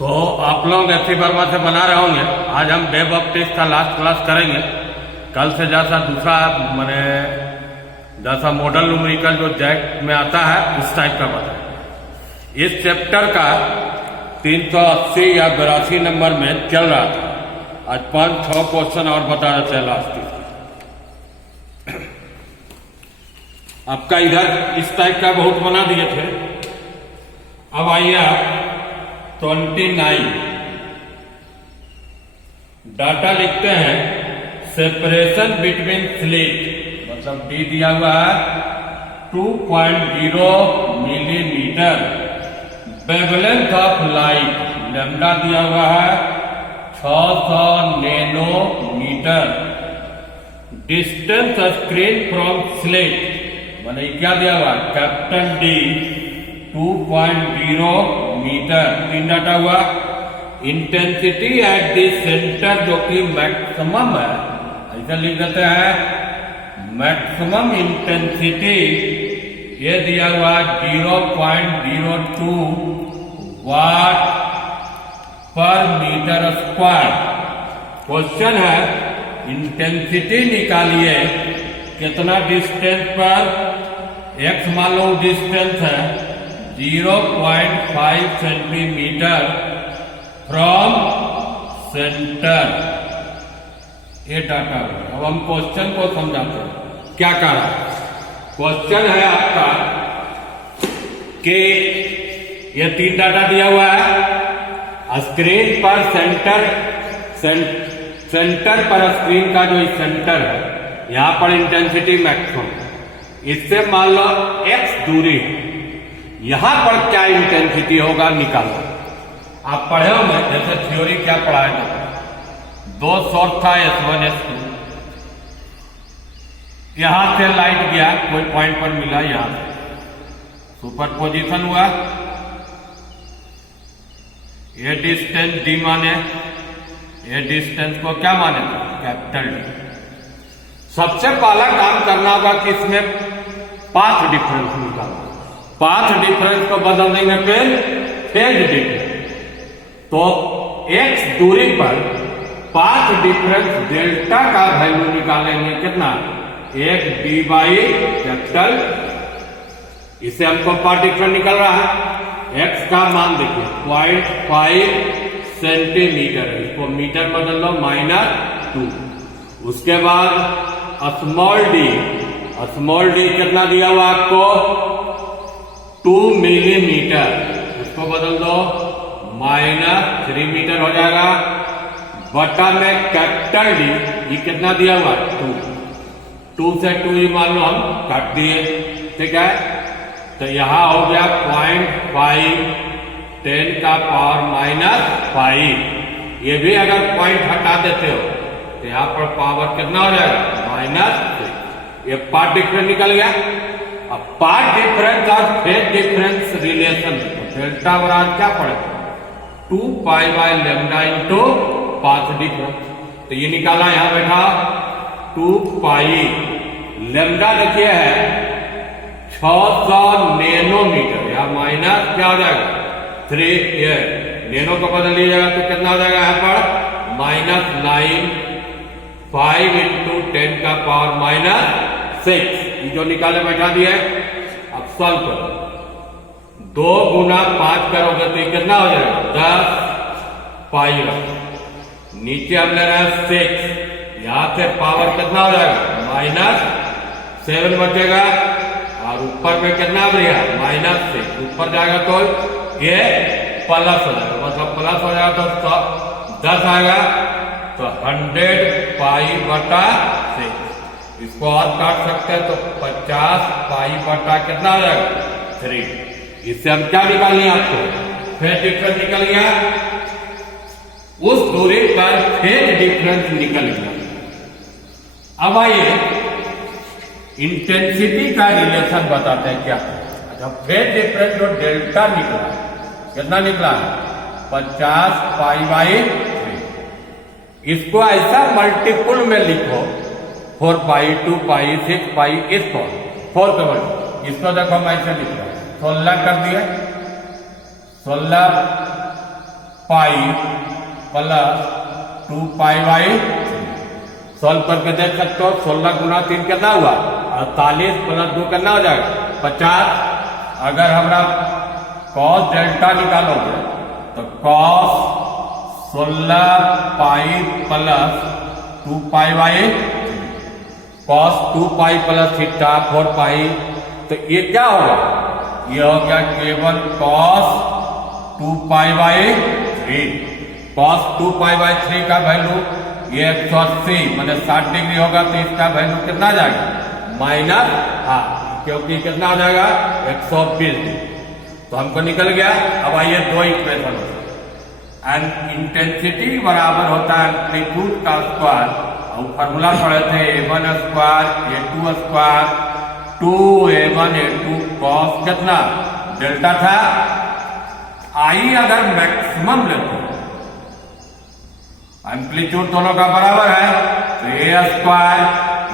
तो आप लोग एफ वर्मा से बना रहे होंगे। आज हम वेब ऑफ टेक्स्ट का लास्ट क्लास करेंगे। कल से जैसा दूसरा मैंने जैसा मॉडल न्यूमेरिकल जो जैक में आता है उस टाइप का बताएंगे। इस चैप्टर का 380 या 82 नंबर में चल रहा था। आज 5-6 क्वेश्चन और बताया था लास्ट। आपका इधर इस टाइप का बहुत बना दिए थे। अब आइए आप 29 डाटा लिखते हैं। सेपरेशन बिटवीन स्लिट मतलब डी दिया हुआ है 2.0 millimetre. Wavelength of light lambda दिया हुआ है 600 nanometre. Distance screen from slit मैंने क्या दिया हुआ कैपिटल डी 2.0 मीटर। 3 डाटा हुआ। इंटेंसिटी एट द सेंटर जो कि मैक्सिमम है, ऐसा लिख देते हैं मैक्सिमम इंटेंसिटी ये दिया हुआ 0.02 वाट पर मीटर स्क्वायर। क्वेश्चन है इंटेंसिटी निकालिए कितना डिस्टेंस पर। एक्स मान लो डिस्टेंस है 0.5 सेंटीमीटर फ्रॉम सेंटर। ये डाटा। अब हम क्वेश्चन को समझाते हैं क्या कह रहा है। क्वेश्चन है आपका कि ये 3 डाटा दिया हुआ है। स्क्रीन पर सेंटर पर स्क्रीन का जो सेंटर है यहां पर इंटेंसिटी मैक्सिमम। इससे मान लो x दूरी, यहां पर क्या इंटेंसिटी होगा निकालो। आप पढ़े होंगे जैसे थ्योरी क्या पढ़ाया जाता है। 2 सोर्स था S1 S2। यहां से लाइट गया कोई पॉइंट पर मिला, यहां से सुपरपोजिशन हुआ। ये डिस्टेंस D माने, ये डिस्टेंस को क्या माने कैपिटल D। सबसे पहला काम करना होगा कि इसमें पाथ डिफरेंस निकालना। पाथ डिफरेंस को बदल देंगे फिर फेज डिफरेंस। तो x दूरी पर पाथ डिफरेंस डेल्टा का वैल्यू निकालेंगे कितना 1 d बाई कैपिटल। इससे हमको पाथ डिफरेंस निकल रहा है। x का मान देखिए 0.5 सेंटीमीटर है। इसको मीटर बदल लो -2। उसके बाद स्मॉल डी कितना दिया हुआ आपको 2 मिलीमीटर। उसको बदल दो -3 मीटर हो जाएगा। बटा में कैपिटल डी ये कितना दिया हुआ 2 से 2 ही मान लो हम काट दिए। ठीक है, तो यहां हो गया 0.5 10 का पावर -5। ये भी अगर पॉइंट हटा देते हो तो यहां पर पावर कितना हो जाएगा -6। ये पार्ट डिफरेंस निकल गया। अब पार्ट डिफरेंस और फेज डिफरेंस रिलेशन डेल्टा बराबर क्या पड़ेगा 2 pi by lambda into path difference. तो ये निकाला यहां बैठा 2 पाई लैम्डा देखिए है 600 नैनोमीटर। या माइनस क्या हो जाएगा 3। ये नैनो को बदल लीजिएगा तो कितना हो जाएगा यहां पर -9 5 इंटू 10 का पावर -6। ये जो निकाले बैठा दिया है। अब सॉल्व करो 2 गुना 5 करोगे तो ये कितना हो जाएगा 10 पाई। नीचे हम ले रहे हैं 6। यहां से पावर कितना हो जाएगा -7 बचेगा। और ऊपर में कितना बढ़िया -6 ऊपर जाएगा तो ये प्लस हो जाएगा। मतलब प्लस हो जाएगा तो 10 आएगा तो 100 पाई बटा 6। इसको और काट सकते हैं तो 50 पाई बटा कितना हो जाएगा 3। इससे हम क्या निकालेंगे आपको फेज डिफरेंस निकल गया। उस दूरी पर फेज डिफरेंस निकल गया। अब आइए इंटेंसिटी का रिलेशन बताते हैं क्या। अच्छा, फेज डिफरेंस जो डेल्टा निकला कितना निकला 50 पाई बाई 3। इसको ऐसा मल्टीपुल में लिखो 4 पाई 2 पाई 6 पाई इसको 4 के मल्टीपुल। इसको देखो हम ऐसे लिख रहे हैं 16 कर दिए 16 पाई प्लस 2 पाई बाई 16 करके देख सकते हो। 16 गुना 3 कितना हुआ 48 प्लस 2 कितना हो जाएगा 50। अगर हमारा कॉस डेल्टा निकालोगे तो cos 16 pi plus 2 pi by cos 2 pi plus theta 4 पाई, तो ये क्या होगा, ये हो गया केवल cos 2 pi by 3। Cos 2 pi by 3 का वैल्यू ये 180 माने 60 डिग्री होगा, तो इसका वैल्यू कितना आ जाएगा माइनस हाफ, क्योंकि कितना हो जाएगा 120 डिग्री। तो हमको निकल गया। अब आइए दो इक्वेशन, एंड इंटेंसिटी बराबर होता है एम्पलीट्यूड का स्क्वायर, और फॉर्मूला पढ़े थे A1 square A2 square 2A1 A2 cos कितना डेल्टा था। आई अगर मैक्सिमम लेते एम्पलीट्यूड दोनों का बराबर है तो A स्क्वायर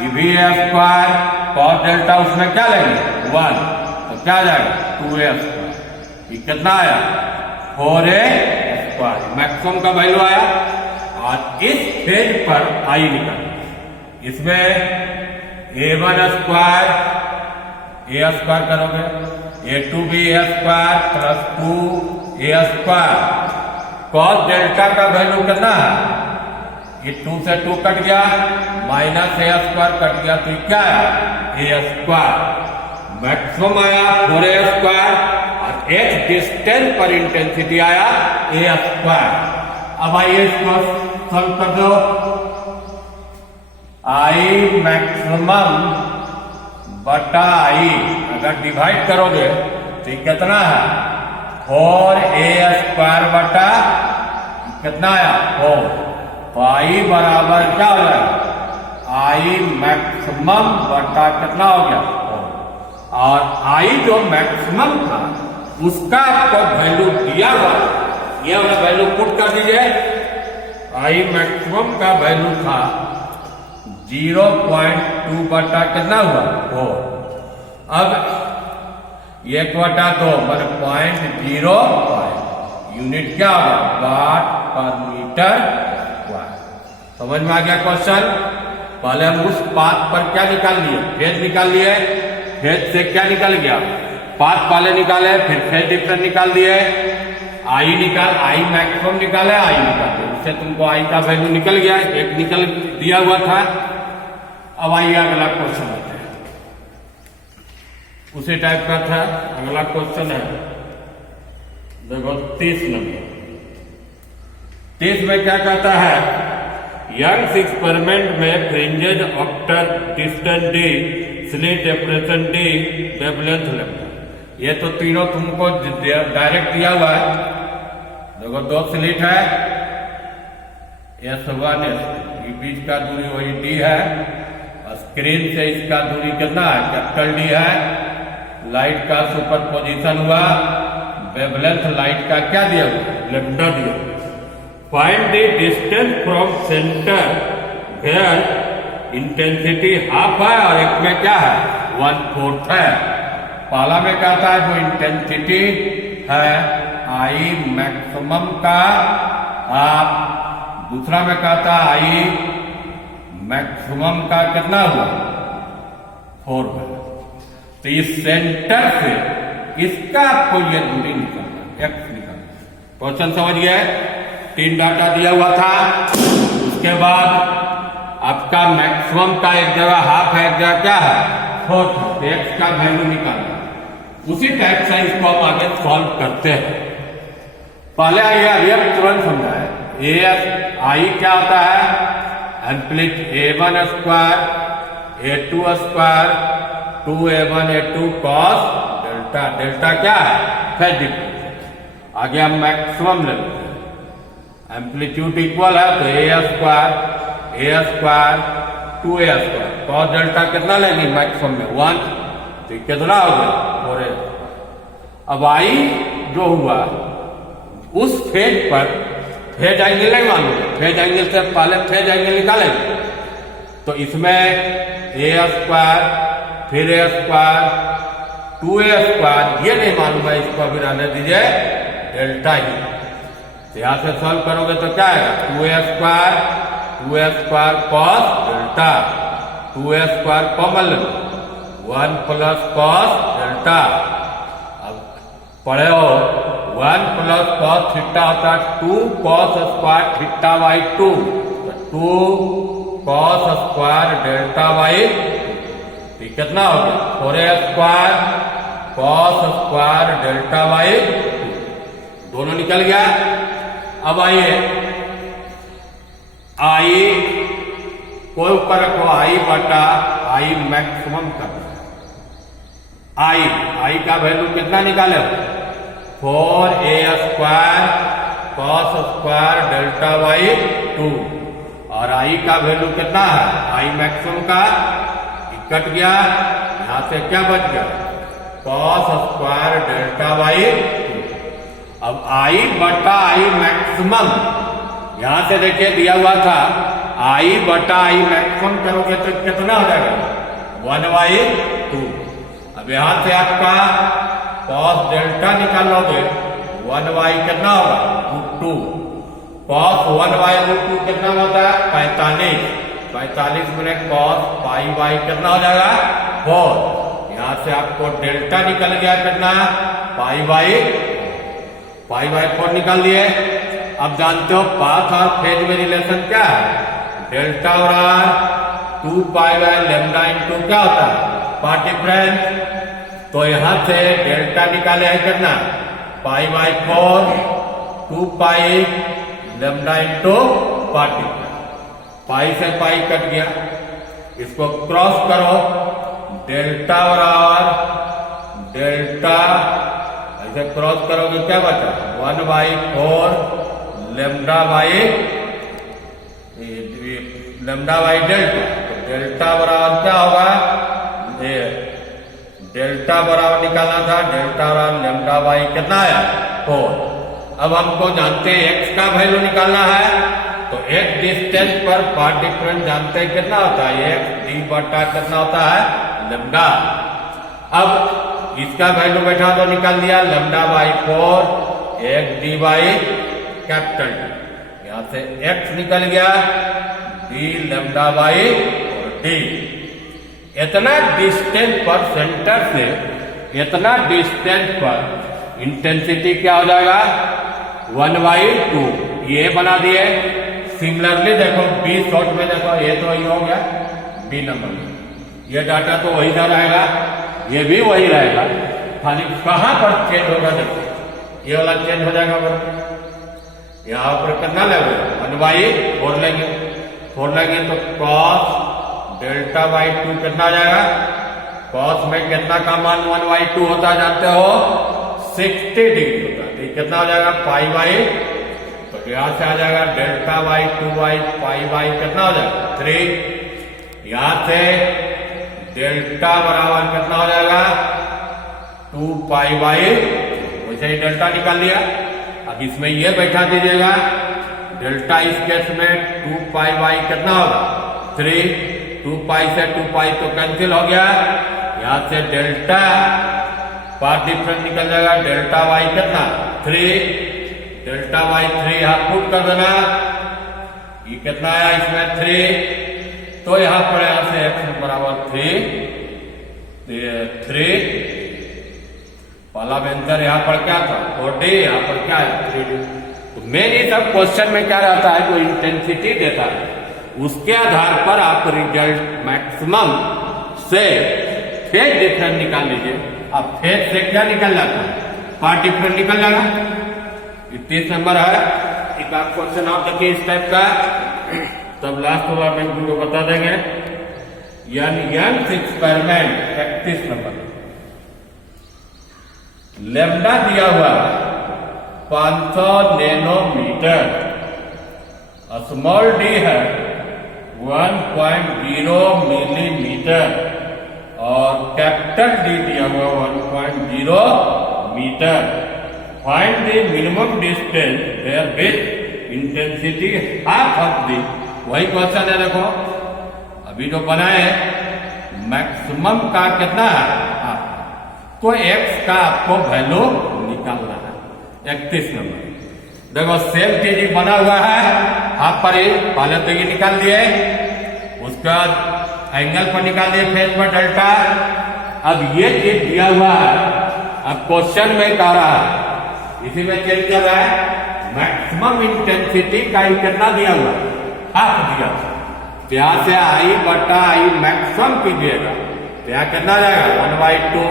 ये भी A स्क्वायर कॉस डेल्टा उसमें क्या लेंगे 1, तो क्या आ जाएगा 2A स्क्वायर, ये कितना आया 4A स्क्वायर, मैक्सिमम का वैल्यू आया। और इस फेज पर आई निकल, इसमें A1 स्क्वायर A स्क्वायर करोगे A2 भी A square plus 2A square, cos delta का वैल्यू कितना है, ये 2 से 2 कट गया, माइनस A स्क्वायर कट गया, तो क्या आया A स्क्वायर, मैक्सिमम आया 4A स्क्वायर, और एक डिस्टेंस पर इंटेंसिटी आया A स्क्वायर। अब आइए इसको सॉल्व कर दो। आई मैक्सिमम बटा आई अगर डिवाइड करोगे तो कितना है 4A स्क्वायर बटा कितना आया 4, तो आई बराबर क्या हो जाएगा आई मैक्सिमम बटा कितना हो गया 4, और आई जो मैक्सिमम था उसका आपको वैल्यू दिया हुआ, ये वाला वैल्यू पुट कर दीजिए। आई मैक्सिमम का वैल्यू था 0.2 बटा कितना हुआ 4, अब 1/2 मतलब 0.05 यूनिट क्या होगा वाट पर मीटर स्क्वायर। समझ में आ गया क्वेश्चन। पहले हम उस पाथ पर क्या निकाल लिए, फेज निकाल लिए, फेज से क्या निकल गया पाथ पहले निकाले, फिर फेज डिफरेंस निकाल दिए, आई मैक्सिमम निकाले, आई निकाल दिया, उससे तुमको आई का वैल्यू निकल गया, एक निकल दिया हुआ था। अब आइए अगला क्वेश्चन आता है, उसी टाइप का था। अगला क्वेश्चन है देखो 30 नंबर। 30 में क्या कहता है, यंग्स एक्सपेरिमेंट में fringes after distance D slit depression D wavelength lambda. ये तो तीनों तुमको डायरेक्ट दिया हुआ है। देखो 2 स्लिट है, S1 ये बीच का दूरी वही D है, स्क्रीन से इसका दूरी कितना है कैपिटल D है, लाइट का सुपरपोजिशन हुआ, वेवलेंथ लाइट का क्या दिया हुआ लैम्डा दिया। Find the distance from centre where intensity half है और एक में क्या है 1/4 है। पहला में कहता है जो इंटेंसिटी है आई मैक्सिमम का हाफ, दूसरा में कहता है आई मैक्सिमम का कितना हुआ 4 है। तो इस सेंटर से इसका आपको ये दूरी निकालना x निकालना। क्वेश्चन समझ गए, 3 डाटा दिया हुआ था, उसके बाद आपका मैक्सिमम का एक जगह हाफ है, एक जगह क्या है 4, तो x का वैल्यू निकालना। उसी टाइप से इसको हम आगे सॉल्व करते हैं। पहले आइए अभी तुरंत समझाए आई क्या होता है amplitude A1 square A2 square 2A1 A2 cos delta, delta क्या है फेज डिफरेंस। आगे हम मैक्सिमम ले लेते हैं, एम्पलीट्यूड इक्वल है तो A square 2A square cos delta कितना लेंगे मैक्सिमम में 1, तो कितना हो गया 4A। अब आई जो हुआ उस फेज पर फेज एंगल नहीं मालूम, फेज एंगल से पहले फेज एंगल निकालेंगे, तो इसमें A स्क्वायर फिर A स्क्वायर 2A स्क्वायर ये नहीं मालूम है, इसको अभी रहने दीजिए डेल्टा ही। तो यहां से सॉल्व करोगे तो क्या आएगा, 2a² cos delta, 2a² common लो, 1 प्लस कॉस डेल्टा। अब पढ़े हो 1 प्लस कॉस थीटा होता है 2 cos स्क्वायर थीटा बाई 2, तो 2 cos स्क्वायर डेल्टा बाई, कितना हो गया 4a² cos square delta by, दोनों निकल गया। अब आइए आई कोई ऊपर रखो, आई बटा आई मैक्सिमम करना है। आई का वैल्यू कितना निकाले, 4a² cos square delta by 2, और आई का वैल्यू कितना है, आई मैक्सिमम का कट गया, यहां से क्या बच गया, cos स्क्वायर डेल्टा बाई 2। अब आई बटा आई मैक्सिमम, यहां से देखिए दिया हुआ था आई बटा आई मैक्सिमम करोगे तो कितना हो जाएगा, 1/2। अब यहां से आपका cos डेल्टा निकाल लोगे, 1 कितना होगा, √2, cos 1/√2 कितना होता है, 45 में cos पाई कितना हो जाएगा, 4। यहां से आपको डेल्टा निकल गया कितना, पाई बाई 4 निकाल दिए। अब जानते हो पाथ और फेज में रिलेशन क्या है, डेल्टा और 2 पाई बाई लेमडा इंटू क्या होता है, पाथ डिफरेंस। तो यहां से डेल्टा निकाले है कितना, pi by 4, 2 pi lambda into path difference, pi से पाई कट गया, इसको क्रॉस करो, डेल्टा और डेल्टा ऐसे क्रॉस करोगे क्या बचा, 1/4 लेमडा बाई डेल्टा। तो डेल्टा बराबर क्या होगा, डेल्टा बराबर निकालना था, डेल्टा बराबर लेमडा बाई कितना आया, 4। अब हमको जानते हैं x का वैल्यू निकालना है, तो एक डिस्टेंस पर पाथ डिफरेंस जानते हैं कितना होता है, x d बटा कितना होता है, लेमडा। अब इसका वैल्यू बैठा तो निकाल दिया, लेमडा बाई 4 एक d बाई कैपिटल D, यहां से x निकल गया, d लेमडा बाई d। इतना डिस्टेंस पर सेंटर से इतना डिस्टेंस पर इंटेंसिटी क्या हो जाएगा, 1/2, ये बना दिए। सिमिलरली देखो बी शॉर्ट में देखो, ये तो वही हो गया बी नंबर, ये डाटा तो वही जा रहेगा, ये भी वही रहेगा, खाली कहां पर चेंज होगा, देखो ये वाला चेंज हो जाएगा, यहां पर कितना लेंगे, 1/4 लेंगे, 4 लेंगे तो cos डेल्टा बाई 2 कितना आ जाएगा, cos में कितना का मान 1/2 होता है जानते हो, 60 डिग्री होता है, तो कितना हो जाएगा, पाई बाई, तो यहां से आ जाएगा डेल्टा बाई 2 पाई कितना हो जाएगा, 3। यहां से डेल्टा बराबर कितना हो जाएगा, 2 पाई बाई, वैसे ही डेल्टा निकाल लिया। अब इसमें ये बैठा दीजिएगा, डेल्टा इस केस में 2 पाई बाई कितना होगा, 3, 2 पाई से 2 पाई तो कैंसिल हो गया, यहां से डेल्टा पाथ डिफरेंस निकल जाएगा, डेल्टा बाई कितना, 3, डेल्टा बाई 3 यहां पुट कर देना, ये कितना आया इसमें 3, तो यहां पर यहां से x बराबर 3, पहला आंसर यहां पर क्या था 4D, यहां पर क्या है 3D। तो मेन ये सब क्वेश्चन में क्या रहता है, जो इंटेंसिटी देता है उसके आधार पर आप रिजल्ट मैक्सिमम से फेज डिफरेंस निकाल लीजिए। अब फेज से क्या निकल जाता है, पाथ डिफरेंस निकल जाएगा। 30 नंबर है, एक आप क्वेश्चन आप देखिए इस टाइप का, तब लास्ट वाला मैं तुमको बता देंगे। यंग एक्सपेरिमेंट 31 नंबर, लेमडा दिया हुआ 500 नैनोमीटर, स्मॉल डी है 1.0 मिलीमीटर और कैपिटल डी दिया हुआ 1.0 metre. Find the minimum distance where with intensity half of the, वही क्वेश्चन है। देखो अभी जो बनाए मैक्सिमम का कितना है, तो x का आपको वैल्यू निकालना है। 31 नंबर देखो सेम चीज बना हुआ है हाफ पर ही, पहले तो ये निकाल दिए, उसका एंगल पर निकाल दिए फेस पर डेल्टा। अब ये चीज दिया हुआ है, अब क्वेश्चन में कह रहा है, इसी में चेंज कर रहा है, मैक्सिमम इंटेंसिटी का कितना दिया हुआ, हाफ दिया हुआ, तो यहां से आई बटा आई मैक्सिमम कीजिएगा, तो यहाँ कितना जाएगा 1/2,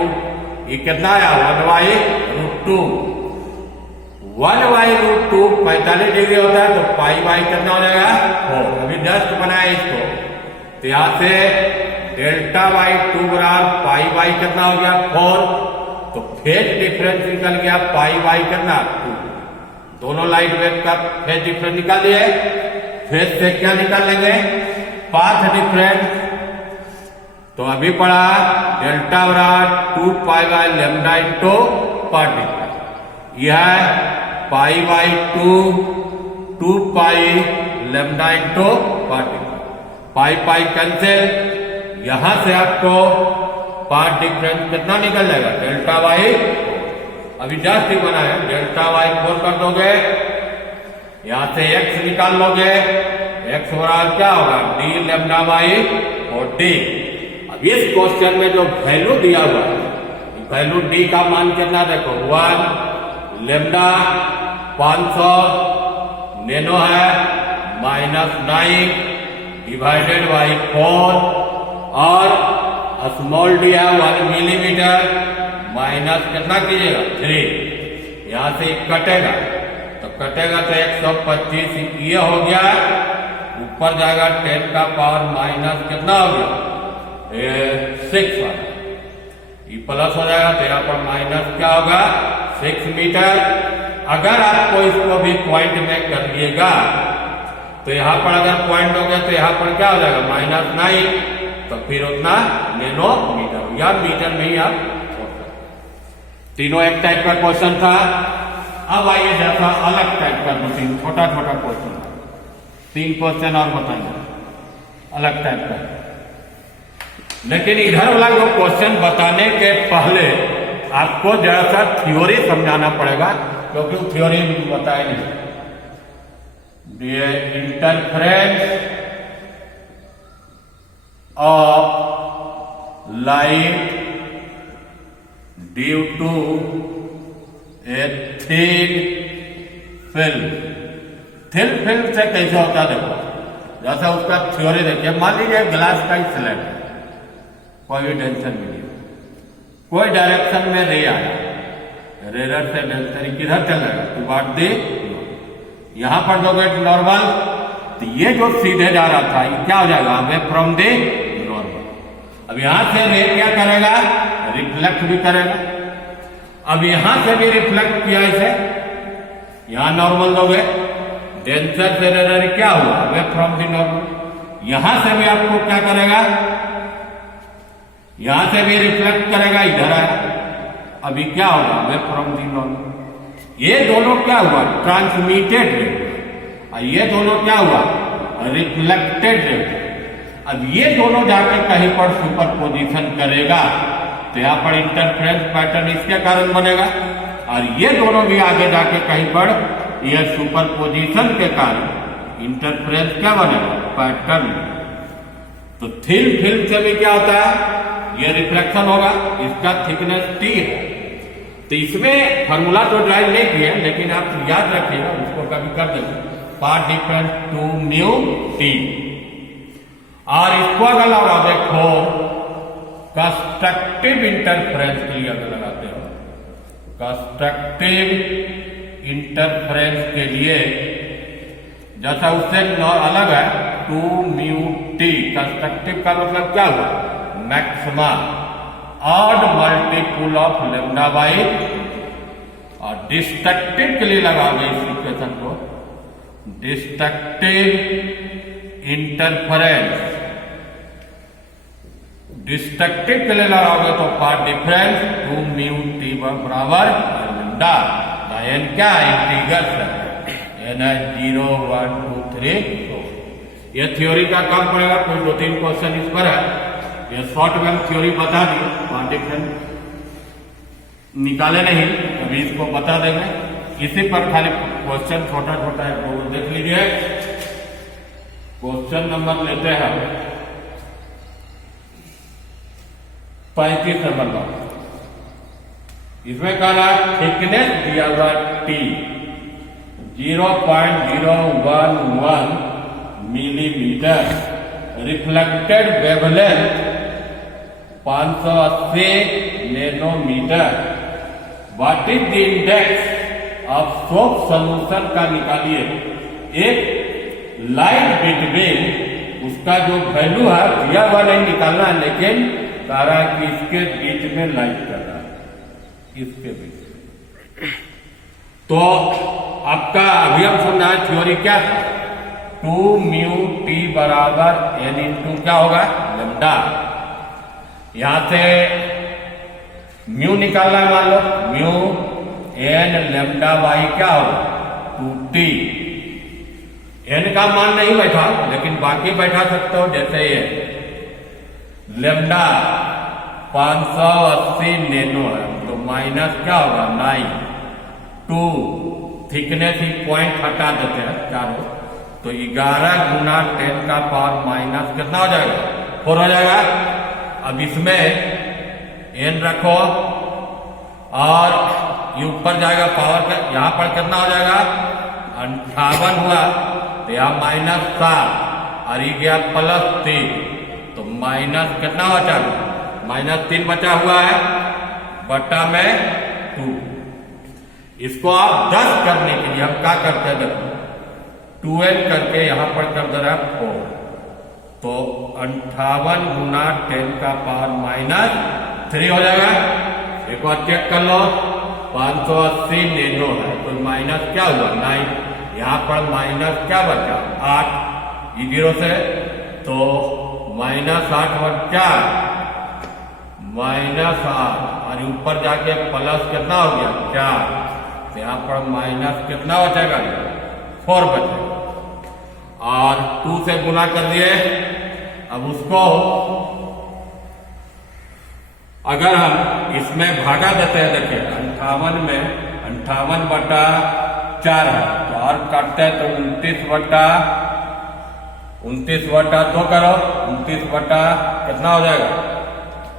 ये कितना आया 1/√2, 1/√2 45 डिग्री होता है, तो पाई बाई कितना हो जाएगा 4। अभी जस्ट बनाया इसको, तो यहां से डेल्टा/2 बराबर पाई बाई कितना हो गया 4, तो फेज डिफरेंस निकल गया पाई बाई कितना 2। दोनों लाइट वेव का फेज डिफरेंस निकाल दिए, फेज से क्या निकाल लेंगे पाथ डिफरेंस, तो अभी पढ़ा डेल्टा बराबर 2 pi by lambda into path difference, यह है पाई/2 2 पाई लैम्डा इंटू पाथ डिफरेंस, पाई पाई कैंसिल, यहां से आपको पाथ डिफरेंस कितना निकल जाएगा डेल्टा/4। अभी जस्ट ही बना है, डेल्टा/4 कर दोगे, यहां से x निकाल लोगे, x बराबर क्या होगा d λ/4d। अब इस क्वेश्चन में जो वैल्यू दिया हुआ है, वैल्यू d का मान कितना देखो 1 लैम्डा 500 नैनो है -9 डिवाइडेड बाई 4 और स्मॉल डी है 1 मिलीमीटर माइनस कितना कीजिएगा 3, यहां से कटेगा तो 125, ये हो गया, ऊपर जाएगा 10 का पावर माइनस कितना हो गया 6 वाला, ये प्लस हो जाएगा, तो यहाँ पर माइनस क्या होगा 6 मीटर। अगर आपको इसको भी पॉइंट में कर दिएगा, तो यहाँ पर अगर पॉइंट हो गया तो यहाँ पर क्या हो जाएगा -9, तो फिर उतना नैनो मीटर या मीटर में ही आप छोड़ सकते। तीनों एक टाइप का क्वेश्चन था। अब आइए जैसा अलग टाइप का 2-3 छोटा छोटा क्वेश्चन, 3 क्वेश्चन और बताएंगे अलग टाइप का। लेकिन इधर वाला जो क्वेश्चन बताने के पहले आपको जरा सा थ्योरी समझाना पड़ेगा, क्योंकि थ्योरी बताए नहीं। ये interference of light due to a thin film. Thin film से कैसे होता देखो, जैसा उसका थ्योरी देखिए। मान लीजिए ग्लास का स्लैब, कोई भी टेंशन नहीं, कोई डायरेक्शन में रे आया, रेडर से डेंसर किधर चल जाएगा तो बात दे, यहां पर दोगे नॉर्मल, तो ये जो सीधे जा रहा था ये क्या हो जाएगा अवे फ्रॉम द नॉर्मल। अब यहां से रे क्या करेगा रिफ्लेक्ट भी करेगा। अब यहां से भी रिफ्लेक्ट किया इसे, यहां नॉर्मल दोगे, डेंसर से रेडर क्या हुआ अवे फ्रॉम द नॉर्मल। यहां से भी आपको क्या करेगा, यहां से भी रिफ्लेक्ट करेगा, इधर आया, अभी क्या होगा अवे फ्रॉम द नॉर्मल। ये दोनों क्या हुआ ट्रांसमिटेड रे, और ये दोनों क्या हुआ रिफ्लेक्टेड रे। अब ये दोनों जाकर कहीं पर सुपरपोजिशन करेगा, तो यहाँ पर इंटरफेरेंस पैटर्न इसके कारण बनेगा, और ये दोनों भी आगे जाके कहीं पर ये सुपरपोजिशन के कारण इंटरफेरेंस क्या बनेगा पैटर्न। तो थिन फिल्म से भी क्या होता है ये रिफ्लेक्शन होगा, इसका थिकनेस T है। तो इसमें फॉर्मूला तो ड्राइव नहीं किया, लेकिन आप याद रखिएगा, उसको कभी कर देंगे, पाथ डिफरेंस 2μT। और इसको अगर लगा देखो कंस्ट्रक्टिव इंटरफेरेंस के लिए अगर लगाते हो, कंस्ट्रक्टिव इंटरफेरेंस के लिए जैसा उससे अलग है 2μT। कंस्ट्रक्टिव का मतलब क्या हुआ maxima odd multiple of lambda by, और डिस्ट्रक्टिव के लिए लगाओगे इस इक्वेशन को, डिस्ट्रक्टिव इंटरफेरेंस, डिस्ट्रक्टिव के लिए लगाओगे तो पाथ डिफरेंस 2μT बराबर लैम्डा। एन क्या इंटीग्रल एन है 0 1 2 3 4। यह थ्योरी का काम पड़ेगा, कोई 2-3 क्वेश्चन इस पर है। ये शॉर्ट में थ्योरी बता दी, पाथ डिफरेंस निकाले नहीं, अभी इसको बता देंगे, इसी पर खाली क्वेश्चन छोटा छोटा है तो देख लीजिए। क्वेश्चन नंबर लेते हैं 35 नंबर का। इसमें कह रहा थिकनेस दिया हुआ T 0.011 millimetre, reflected wavelength 580 nanometre. What is the index of soap solution का निकालिए। एक लाइट बिटवीन उसका जो वैल्यू है दिया हुआ नहीं निकालना है, लेकिन कह रहा है कि इसके बीच में लाइट कर रहा है, इसके बीच में। तो आपका अभी हम सुनना है थ्योरी क्या था, 2 म्यू टी बराबर एन इंटू क्या होगा लैम्डा। यहां से म्यू निकालना है, मान लो म्यू एन लैम्डा वाई क्या होगा 2t। एन का मान नहीं बैठा लेकिन बाकी बैठा सकते हो, जैसे ये लैम्डा 580 नैनो है तो माइनस क्या होगा 9, 2 थिकनेस ही पॉइंट हटा देते हैं चारों, तो 11 गुना 10 का पावर माइनस कितना हो जाएगा 4 हो जाएगा। अब इसमें एन रखो और ये ऊपर जाएगा पावर का, यहां पर कितना हो जाएगा 58 हुआ, तो यहां -7 और ये गया +3, तो माइनस कितना बचा -3 बचा हुआ है बटा में 2। इसको आप 10 करने के लिए हम क्या करते हैं देखो 12 करके यहां पर कर दे रहा है 4, तो 58 गुना 10 का पावर -3 हो जाएगा। एक बार चेक कर लो 580 नैनो है तो माइनस क्या हुआ 9, यहां पर माइनस क्या बचा 8 ये 0 से, तो -8 बचा -8 और ऊपर जाके प्लस कितना हो गया 4, तो यहां पर माइनस कितना बचेगा 4 बचेगा और 2 से गुना कर दिए। अब उसको अगर हम इसमें भागा देते हैं, देखिए 58 में 58 बटा 4 है तो और काटते हैं तो 29 बटा 2 करो, 29 बटा कितना हो जाएगा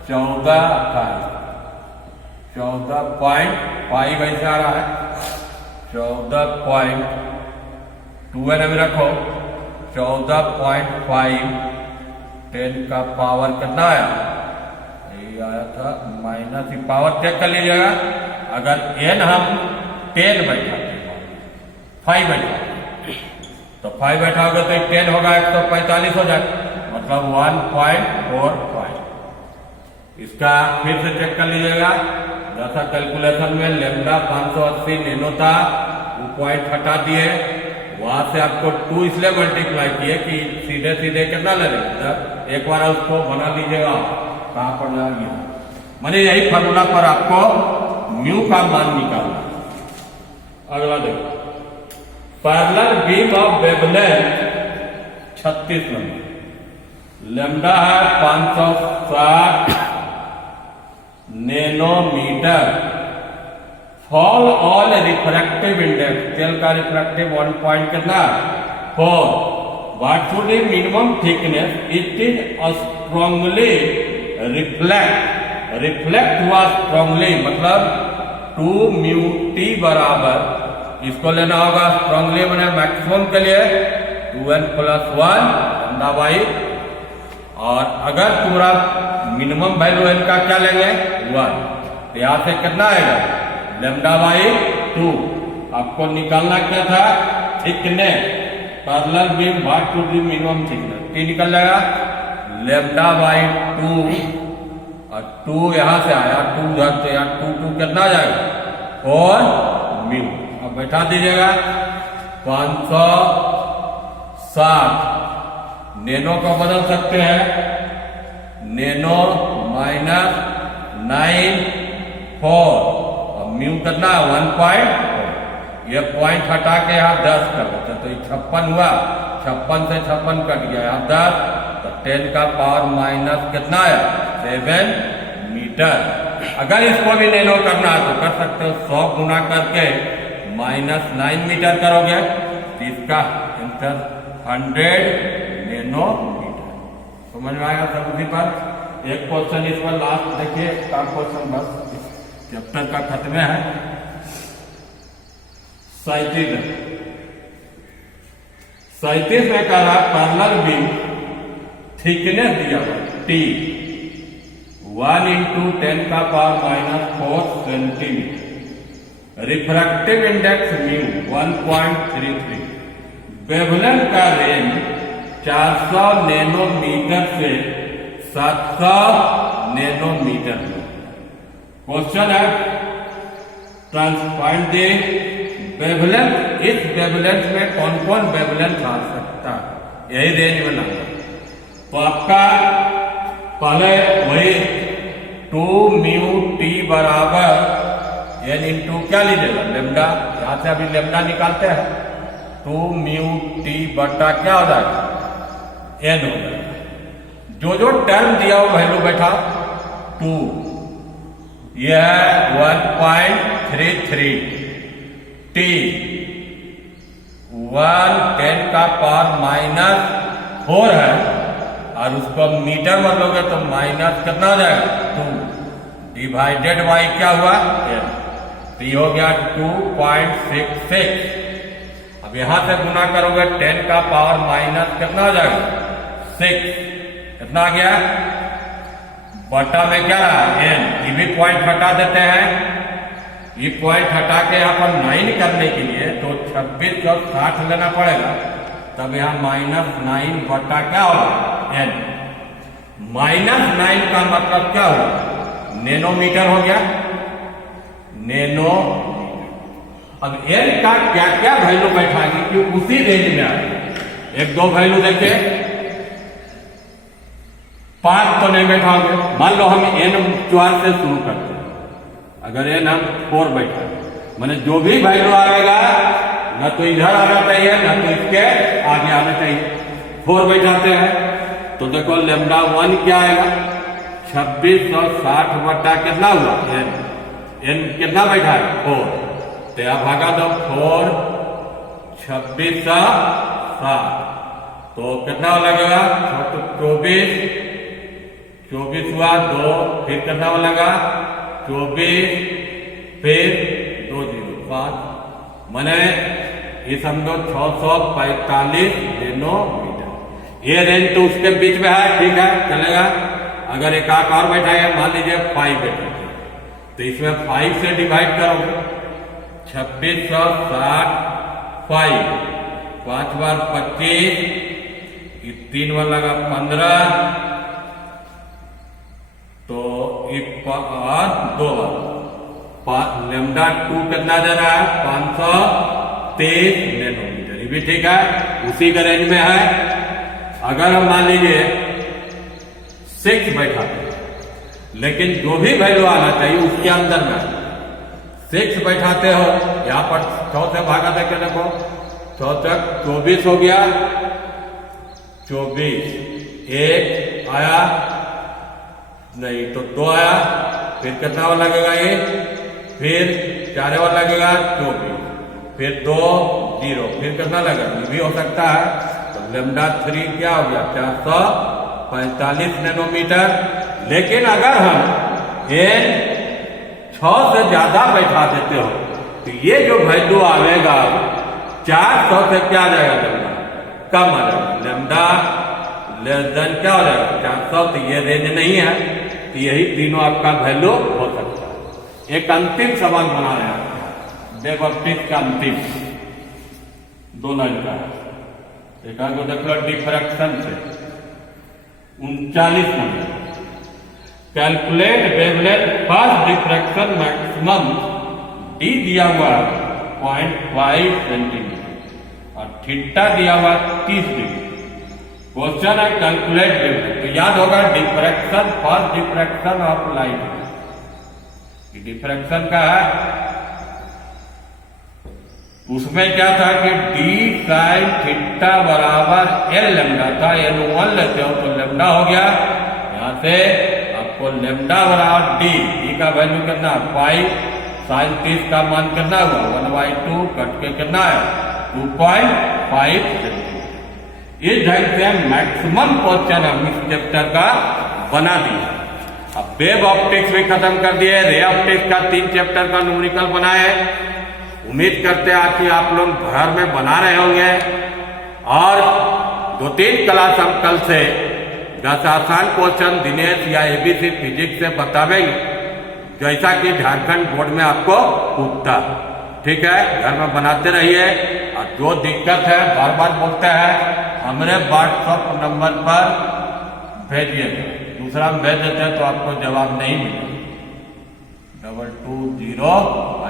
14.5 ऐसे आ रहा है 14.2 में रखो 14.5 10 का पावर कितना आया, ये आया था माइनस, पावर चेक कर लीजिएगा। अगर n हम 10 बैठा 5 बैठा तो 5 बैठा होगा तो 10 होगा 145 हो जाएगा, मतलब 1.45। इसका फिर से चेक कर लीजिएगा। जैसा कैलकुलेशन में लैम्डा 580 नैनो था, वो पॉइंट हटा दिए, वहां से आपको 2 इसलिए मल्टीप्लाई किए कि सीधे सीधे कितना ले लेंगे, एक बार उसको बना लीजिएगा कहां पर जाएगी, मैंने यही फॉर्मूला पर आपको म्यू का मान निकालना। अगला देखो parallel beam of wavelength 36 number, lambda है 560 nanometre, fall on refractive index, तेल का रिफ्रैक्टिव 1 पॉइंट कितना 4। What should be minimum thickness, it is strongly reflect हुआ स्ट्रांगली, मतलब 2 म्यू टी बराबर, इसको लेना होगा स्ट्रांगली मैंने मैक्सिमम के लिए 2n + 1 लैम्डा वाई, और अगर पूरा मिनिमम वैल्यू n का क्या लेंगे 1, तो यहां से कितना आएगा लैम्डा बाई 2। आपको निकालना क्या था thickness, parallel beam what to be minimum thickness, T निकल जाएगा लैम्डा बाई 2 और 2 यहां से आया 2 उधर से, यहाँ 2 कितना जाएगा 4 म्यू। अब बैठा दीजिएगा 560 नैनो को बदल सकते हैं, नैनो -9 और म्यू कितना 1.4, ये पॉइंट हटा के यहाँ 10 कर देते तो 56 हुआ, 56 से 56 कट गया यहाँ 10, तो 10 का पावर माइनस कितना है 7 मीटर। अगर इसको भी नैनो करना है तो कर सकते हो, 100 गुना करके -9 मीटर करोगे तो इसका आंसर 100 नैनोमीटर। समझ में आएगा सब उसी पर। एक क्वेश्चन इस पर लास्ट देखिए, का क्वेश्चन बस चैप्टर का खत्म है। 37 में कह रहा पैरेलल बीम थिकनेस दिया हुआ T 1 × 10⁻⁴ centimetre, refractive index mu 1.33, wavelength का रेंज 400 नैनोमीटर से 700 नैनोमीटर। क्वेश्चन है फाइंड द वेवलेंथ। इस वेवलेंथ में कौन कौन वेवलेंथ आ सकता है, यही रेंज में लाना। तो आपका पहले वही 2μT बराबर n इंटू क्या लीजिएगा लेमडा, यहां से अभी लेमडा निकालते हैं। 2μT बटा क्या हो जाएगा n हो जाएगा। जो टर्म दिया हो वैल्यू बैठा 2, यह है 1.33, T 1×10⁻⁴ है और उसको मीटर में लोगे तो माइनस कितना हो जाएगा 2 डिवाइडेड बाई क्या हुआ n, तो ये हो गया 2.66। अब यहां से गुना करोगे 10 का पावर माइनस कितना हो जाएगा 6, कितना आ गया बटा में क्या रहा n, ये भी पॉइंट हटा देते हैं। ये पॉइंट हटा के यहाँ पर 9 करने के लिए तो 2660 लेना पड़ेगा, तब यहाँ -9 बटा क्या होगा n। -9 का मतलब क्या हुआ नैनोमीटर हो गया, नैनोमीटर। अब n का क्या क्या वैल्यू बैठाएंगे कि उसी रेंज में आए। एक दो वैल्यू देखे 5 तो नहीं बैठाओगे। मान लो हम n 4 से शुरू करते हैं, अगर n हम 4 बैठा मैंने जो भी वैल्यू आएगा न तो इधर आना चाहिए न तो इसके आगे आना चाहिए। 4 बैठाते हैं तो देखो लेमडा 1 क्या आएगा 2660 बटा कितना हुआ n कितना बैठा है 4, तो आप भागा दो 4 2660 तो कितना लगेगा 24 हुआ 2, फिर कितना लगा 24, फिर 2 0 5, मैंने ये समझो 645 नैनोमीटर। ये रेंज तो उसके बीच में है, ठीक है चलेगा। अगर एक आंक और बैठाएगा मान लीजिए 5 बैठा तो इसमें 5 से डिवाइड करोगे 2660 5, 5 बार 25, 3 बार लगा 15, तो एक और 2 बार लेमडा 2 कितना दे रहा है 523 नैनोमीटर। ये भी ठीक है, उसी का रेंज में है। अगर हम मान लीजिए 6 बैठा लेकिन जो भी वैल्यू आना चाहिए उसके अंदर में 6 बैठाते हो, यहाँ पर 6 से भागा देके देखो 6 तक 24 हो गया, 24 1 आया नहीं तो 2 आया, फिर कितना वाला लगेगा ये, फिर 4 वाला लगेगा 24, फिर 2 0, फिर कितना लगेगा ये भी हो सकता है। तो लेमडा 3 क्या हो गया 445 नैनोमीटर। लेकिन अगर हम n 6 से ज्यादा बैठा देते हो तो ये जो वैल्यू आएगा 400 से क्या आ जाएगा लेमडा कम आ जाएगा, लेमडा लेस देन क्या हो जाएगा 400, तो ये रेंज नहीं है। तो यही तीनों आपका वैल्यू हो सकता है। एक अंतिम सवाल बना रहे हैं डेवॉप्टिक का अंतिम 2 लाइन का, एक आगे देख लो डिफ्रैक्शन से 39 number. Calculate wavelength first diffraction maximum D दिया हुआ 0.5 सेंटीमीटर और थीटा दिया हुआ 30 डिग्री। क्वेश्चन है कैलकुलेट वेवलेंथ, तो याद होगा diffraction first diffraction of light. Diffraction का है उसमें क्या था कि डी साइन थीटा बराबर एल लेमडा था, L1 लेते हो तो लेमडा हो गया। यहाँ से आपको लेमडा बराबर डी का वैल्यू कितना 5 साइन 30 का मान कितना हुआ 1/2 कट के कितना है 2.5 सेंटीमीटर। इस ढंग से मैक्सिमम क्वेश्चन हम इस चैप्टर का बना दिया। अब वेव ऑप्टिक्स भी खत्म कर दिए, रे ऑप्टिक्स का 3 चैप्टर का न्यूमेरिकल बनाए। उम्मीद करते हैं कि आप लोग घर में बना रहे होंगे और 2-3 क्लास हम कल से 10 आसान क्वेश्चन दिनेश या एबीसी फिजिक्स से बतावेंगे, जैसा कि झारखंड बोर्ड में आपको पूछता। ठीक है, घर में बनाते रहिए और जो दिक्कत है बार बार बोलते हैं हमारे व्हाट्सएप नंबर पर भेजिएगा। दूसरा हम भेज देते हैं तो आपको जवाब नहीं मिलेगा। 220